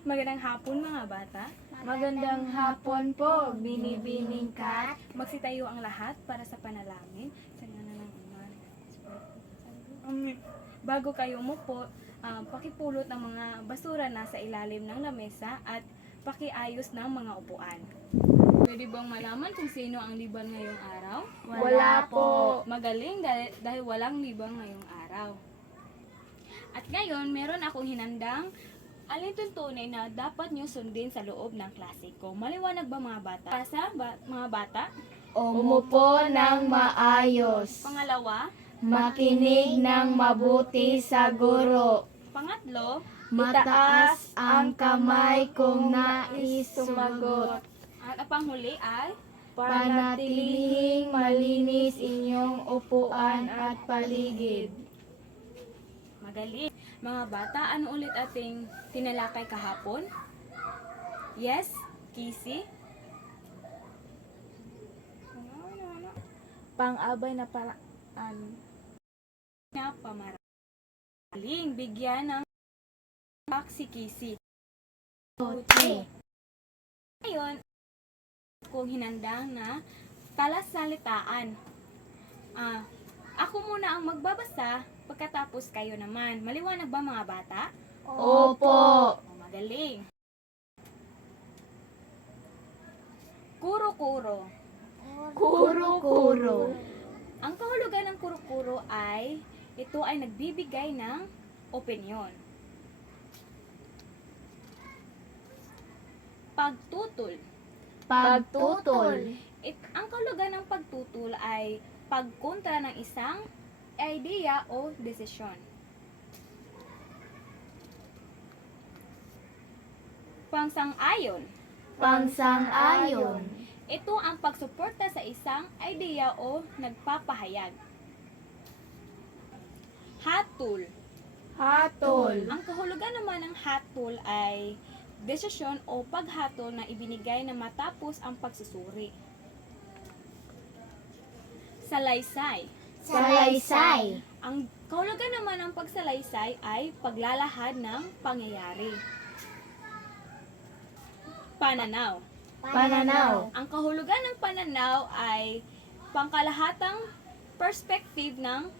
Magandang hapon mga bata. Magandang hapon po, Binibining Kat. Magsitayo ang lahat para sa panalangin. Sa ngalan ng Ama. Bago kayo umupo, pakipulot ng mga basura na sa ilalim ng lamesa at pakiayos ng mga upuan. Pwede bang malaman kung sino ang libang ngayong araw? Wala po. Magaling dahil walang libang ngayong araw. At ngayon, meron akong hinandang alintuntunay na dapat nyo sundin sa loob ng klase ko. Maliwanag ba mga bata? Mga bata? Umupo ng maayos. Pangalawa? Makinig ng mabuti sa guro. Pangatlo? Mataas ang kamay kung nais sumagot. At ang panghuli ay? Panatilihing malinis inyong upuan at paligid. Magaling. Mga bata, ano ulit ating tinalakay kahapon? Yes? Kisi? Pang-abay na paraan. Na pamaraling. Bigyan ng si Kisi. Okay. Ngayon, kung hinandang na talasalitaan. Ako muna ang magbabasa, pagkatapos kayo naman. Maliwanag ba mga bata? Opo. Magaling. Kuro-kuro. Kuro-kuro. Ang kahulugan ng kuro-kuro ay, ito ay nagbibigay ng opinyon. Pagtutol. Pagtutol. Ang kahulugan ng pagtutol ay pagkontra ng isang idea o desisyon. Pangsang-ayon. Pangsang-ayon. Ito ang pagsuporta sa isang idea o nagpapahayag. Hatol. Hatol. Ang kahulugan naman ng hatol ay desisyon o paghatol na ibinigay na matapos ang pagsusuri. Salaysay. Salaysay. Ang kahulugan naman ng pagsalaysay ay paglalahad ng pangyayari. Pananaw. Pananaw. Ang kahulugan ng pananaw ay pangkalahatang perspective ng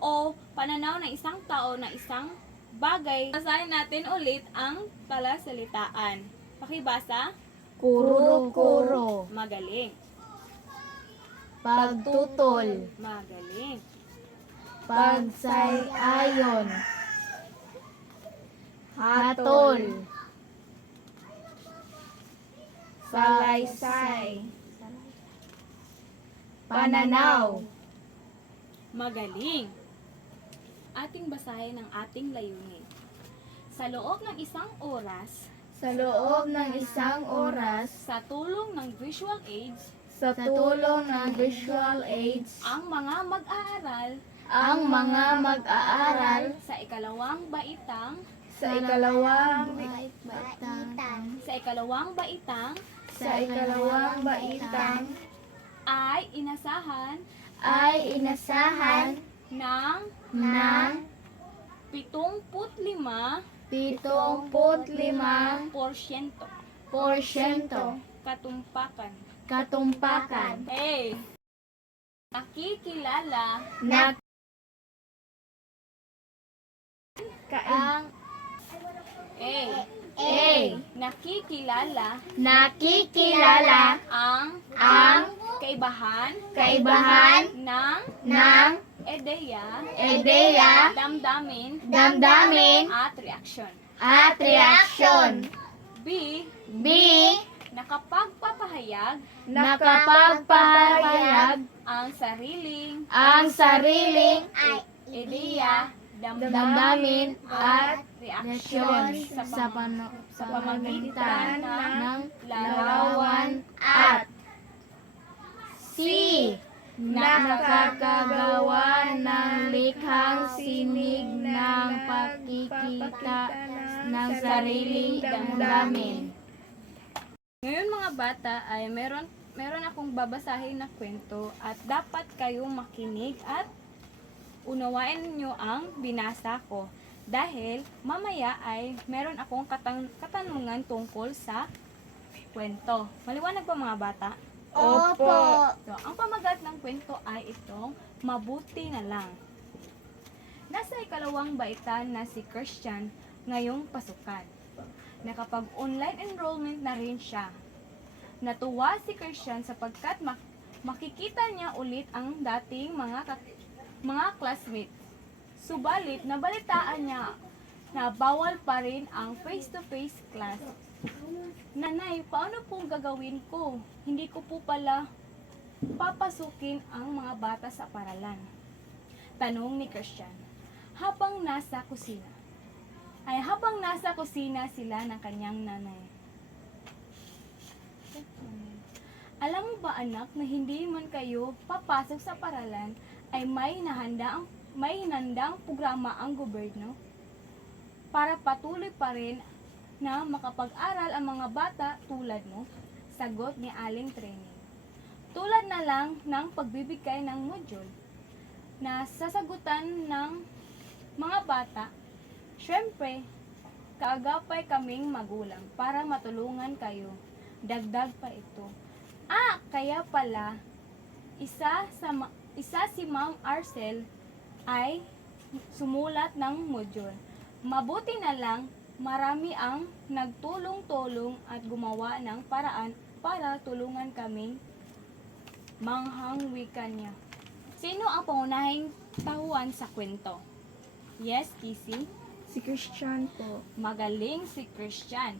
o pananaw ng isang tao na isang bagay. Basahin natin ulit ang talasalitaan. Pakibasa. Kuro-kuro. Magaling. Pagtutol. Magaling. Pagsay-ayon. Hatol. Salaysay. Pananaw. Magaling. Ating basahin ang ating layunin. Sa loob ng isang oras, Sa loob ng isang oras, sa tulong ng visual aids, sa tulong ng visual aids, ang mga mag-aaral ang mga mag-aaral sa ikalawang baitang sa ikalawang baitang ay inasahan ay inasahan ng ng 75% 75% katumpakan. katumpakan Hey! Nakikilala na ang nakikilala nakikilala ang kaibahan ng ng ideya, damdamin at reaksyon. B. Nakapagpapahayag nakapagpahayag ang sariling sariling ideya, damdamin at reaksyon reaksyon sa sa pamamagitan ng larawan at C. Nakakagawa ng likhang sinig ng pakikita ng sariling damdamin. Ngayon mga bata ay meron akong babasahin na kwento at dapat kayong makinig at unawain niyo ang binasa ko. Dahil mamaya ay meron akong katanungan tungkol sa kwento. Maliwanag ba mga bata? Opo. So, ang pamagat ng kwento ay itong mabuti na lang. Nasa ikalawang baitan na si Christian ngayong pasukan. Nakapag-online enrollment na rin siya. Natuwa si Christian sapagkat makikita niya ulit ang dating mga classmates. Subalit, nabalitaan niya na bawal pa rin ang face-to-face class. Nanay, paano pong gagawin ko? Hindi ko po pala papasukin ang mga bata sa paralan. Tanong ni Christian. Habang nasa kusina sila ng kanyang nanay. Alam mo ba anak na hindi man kayo papasok sa paralan ay may hinandang programa ang gobyerno para patuloy pa rin na makapag-aral ang mga bata tulad mo? Sagot ni Aling Training. Tulad na lang ng pagbibigay ng module na sasagutan ng mga bata, syempre, kaagapay kaming magulang para matulungan kayo. Dagdag pa ito. Kaya pala, isa si Ma'am Arcel ay sumulat ng module. Mabuti na lang, marami ang nagtulong-tulong at gumawa ng paraan para tulungan kaming manghangwikan niya. Sino ang pangunahing tauhan sa kwento? Yes, Kissy? Si Christian po. Magaling si Christian.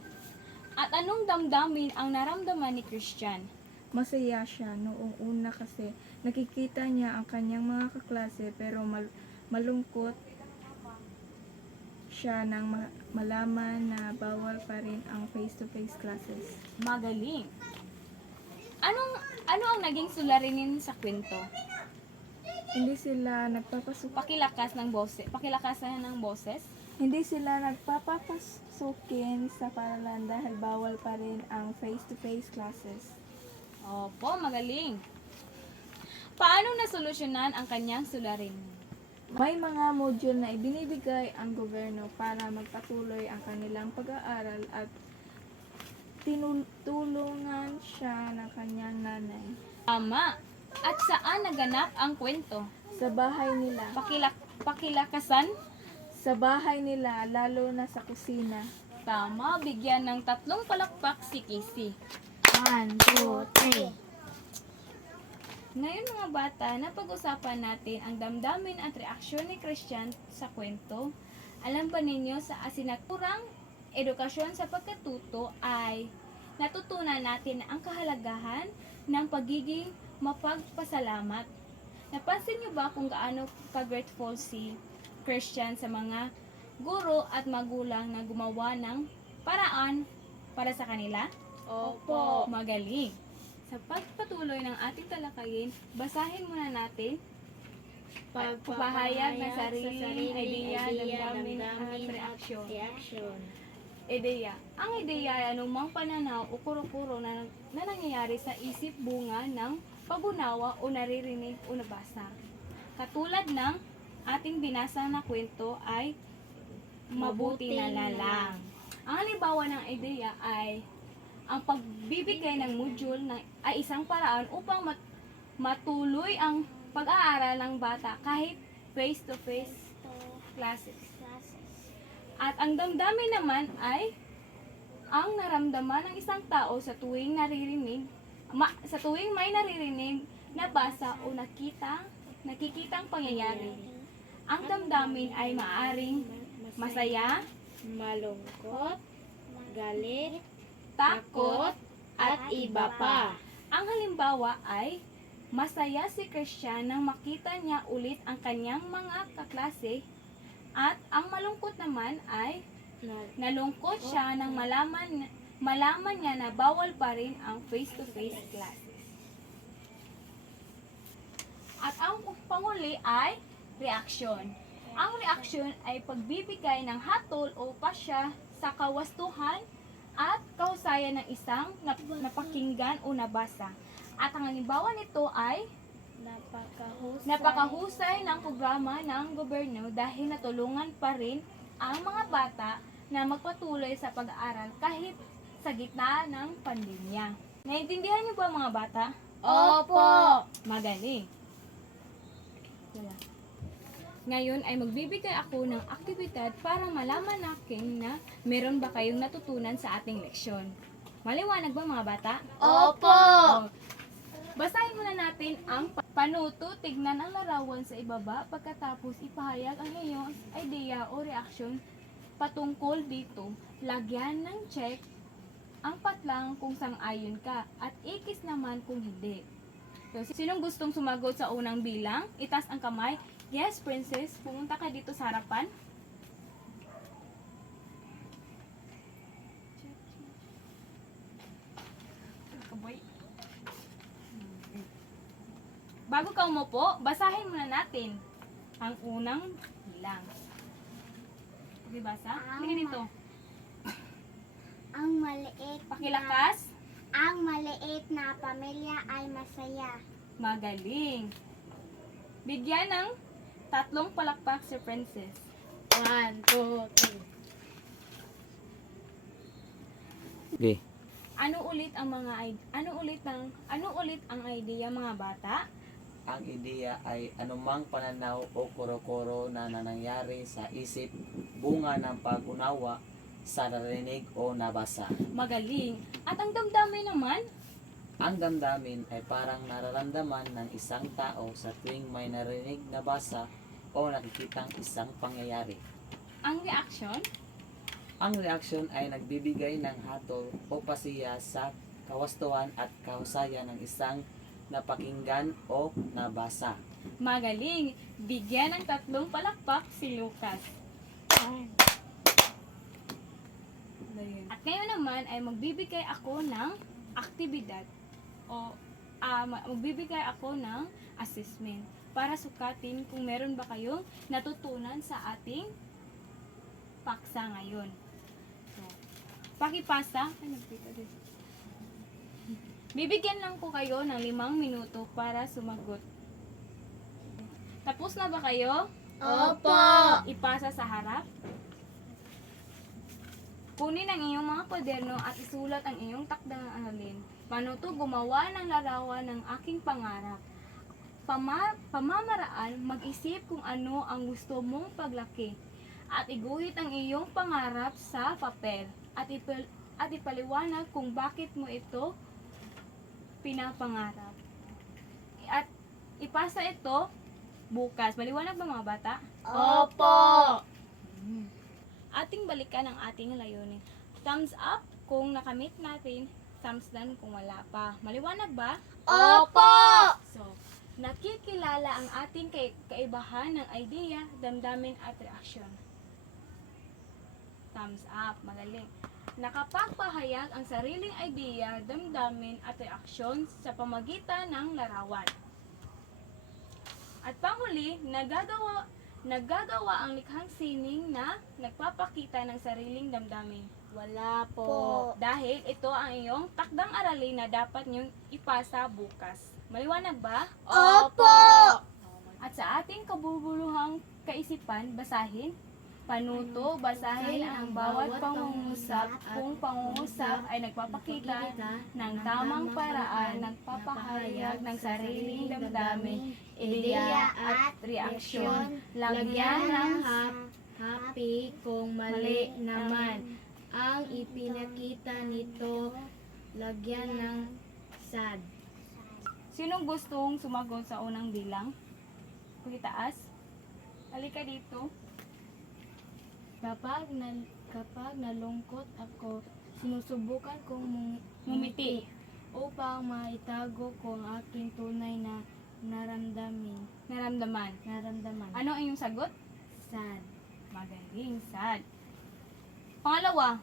At anong damdamin ang naramdaman ni Christian? Masaya siya noong una kasi nakikita niya ang kanyang mga kaklase pero malungkot siya nang malaman na bawal pa rin ang face-to-face classes. Magaling. Ano ang naging suliranin sa kwento? Hindi sila nagpapasukin. Pakilakasan ng boses. Hindi sila nagpapapasukin sa paralan dahil bawal pa rin ang face-to-face classes. Opo, magaling. Paano nasolusyonan ang kanyang suliranin? May mga module na ibinibigay ang gobyerno para magpatuloy ang kanilang pag-aaral at tinulungan siya ng kanyang nanay. Tama. At saan naganap ang kwento? Sa bahay nila. Pakilakasan? Sa bahay nila, lalo na sa kusina. Tama, bigyan ng 3 palakpak si Kissy. 1, 2, 3. Ngayon mga bata, napag-usapan natin ang damdamin at reaksyon ni Christian sa kwento. Alam ba ninyo sa asinagurang edukasyon sa pagkatuto ay natutunan natin ang kahalagahan ng pagiging mapagpasalamat. Napansin niyo ba kung gaano ka-grateful si Christian sa mga guro at magulang na gumawa ng paraan para sa kanila? Opo. Magaling. Sa pagpatuloy ng ating talakayin, basahin muna natin pagpapahayag ng sariling ideya, damdamin at reaksyon. Ideya. Ang ideya ay anumang pananaw o kuro-kuro na nangyayari sa isip, bunga ng pag-unawa o naririnig o nabasa. Katulad ng ating binasa na kwento ay mabuti na lang. Ang halimbawa ng ideya ay ang pagbibigay ng module ay isang paraan upang matuloy ang pag-aaral ng bata kahit face-to-face classes. At ang damdamin naman ay ang naramdaman ng isang tao sa tuwing may naririnig, nabasa o nakikitang pangyayari. Ang damdamin ay maaring masaya, malungkot, galit, takot, at iba pa. Ang halimbawa ay masaya si Christian nang makita niya ulit ang kanyang mga kaklase at ang malungkot naman ay nalungkot siya nang malaman niya na bawal pa rin ang face-to-face classes. At ang panguli ay reaksyon. Ang reaksyon ay pagbibigay ng hatol o pasya sa kawastuhan at kahusayan ng isang napakinggan o nabasa. At ang halimbawa nito ay napakahusay ng programa ng gobyerno dahil natulungan pa rin ang mga bata na magpatuloy sa pag-aaral kahit sa gitna ng pandemya. Naiintindihan niyo ba mga bata? Opo! Magaling. Wala. Ngayon ay magbibigay ako ng aktibidad para malaman natin na meron ba kayong natutunan sa ating leksyon. Maliwanag ba mga bata? Opo! O, basahin muna natin ang panuto, tignan ang larawan sa ibaba, pagkatapos ipahayag ang iyong idea o reaksyon patungkol dito. Lagyan ng check ang patlang kung sang-ayon ka at ikis naman kung hindi. So, sinong gustong sumagot sa unang bilang? Itaas ang kamay. Yes, princess. Pumunta ka dito sa harapan. Kaboy. Bago ka umupo, basahin muna natin ang unang bilang. Okay, basa? Halika dito. Ang maliit Pakilakas. ang maliit na pamilya ay masaya. Magaling. Bigyan ng 3 palakpak si princess. 1, 2, 3. Okay. Ano ulit ang idea mga bata? Ang ideya ay anumang pananaw o koro-koro na nangyayari sa isip, bunga ng pag-unawa sa narinig o nabasa. Magaling. At ang damdamin naman? Ang damdamin ay parang nararamdaman ng isang tao sa tuwing may narinig, nabasa o nakikitang isang pangyayari. Ang reaction? Ang reaksyon ay nagbibigay ng hatol o pasiya sa kawastuhan at kahusayan ng isang napakinggan o nabasa. Magaling. Bigyan ng 3 palakpak si Lucas. At ngayon naman ay magbibigay ako ng aktibidad o magbibigay ako ng assessment para sukatin kung meron ba kayong natutunan sa ating paksa ngayon. So, pakipasa. Ay, nagpita din. Bibigyan lang ko kayo ng 5 minuto para sumagot. Tapos na ba kayo? Opo! Ipasa sa harap. Kunin ang iyong mga kwaderno at isulat ang iyong takdang aralin. Panuto gumawa ng larawan ng aking pangarap. Pamamaraan, mag-isip kung ano ang gusto mong paglaki. At iguhit ang iyong pangarap sa papel. At ipaliwanag kung bakit mo ito pinapangarap. At ipasa ito bukas. Maliwanag ba mga bata? Opo! Ating balikan ang ating layunin. Thumbs up kung nakamit natin, thumbs down kung wala pa. Maliwanag ba? Opo! So, nakikilala ang ating kaibahan ng idea, damdamin at reaksyon. Thumbs up, magaling. Nakapagpahayag ang sariling idea, damdamin at reaksyon sa pamagitan ng larawan. At panghuli, naggagawa ang likhang sining na nagpapakita ng sariling damdamin. Wala po. Dahil ito ang iyong takdang aralin na dapat niyong ipasa bukas. Maliwanag ba? Opo! At sa ating kabubuluhang kaisipan, basahin. Panuto, basahin ang bawat pangungusap kung pangungusap ay nagpapakita ng tamang paraan, nagpapahayag ng sariling damdamin, ideya at reaksyon. Lagyan ng happy kung mali naman. Ang ipinakita nito, lagyan ng sad. Sinong gustong sumagot sa unang bilang? Pakitaas. Halika dito. Kapag nalungkot ako, sinusubukan kong Ngumiti. upang maitago ko ang aking tunay na Naramdaman. naramdaman. Ano ang iyong sagot? Sad. Magaling, sad. Pangalawa,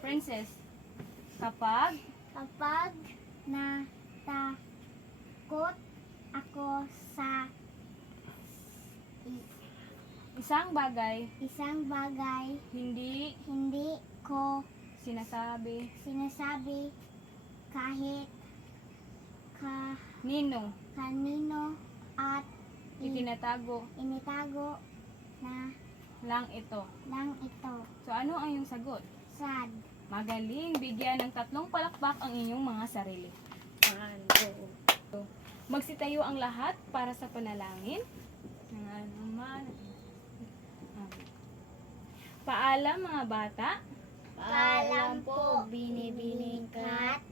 princess. Kapag Kapag natakot ako sa isang bagay isang bagay, hindi hindi ko sinasabi sinasabi kahit nino kanino at itinatago initago na lang ito. Lang ito. So ano ang iyong sagot? Sad. Magaling, bigyan ng 3 palakpak ang inyong mga sarili. Magsitayo ang lahat para sa panalangin. Paalam mga bata. Paalam po, binibining kat.